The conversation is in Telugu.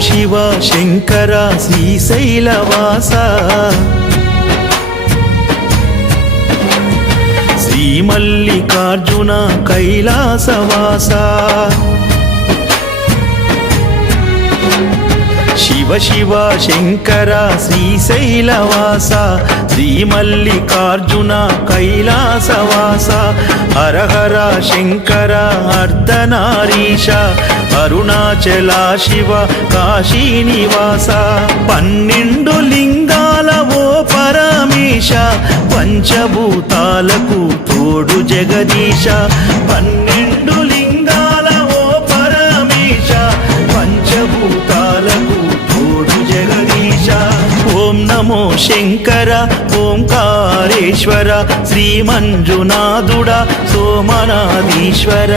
శివ శంకర శ్రీశైలవాస శ్రీ మల్లికార్జున కైలాసవాస శివ శివ శంకర శ్రీశైలవాస శ్రీ మల్లికార్జున కైలాసవాస హర హర శంకర అర్ధనారీశ అరుణాచల శివ కాశీనివాస 12 లింగాల ఓ పరమేశ పంచభూతాలకు తోడు జగదీశ 12 లింగాల ఓ పరమేశ పంచభూతాలకు తోడు జగదీశ ఓం నమో శంకర ఓంకారేశ్వర శ్రీ మంజునాథుడా సోమనాథీశ్వర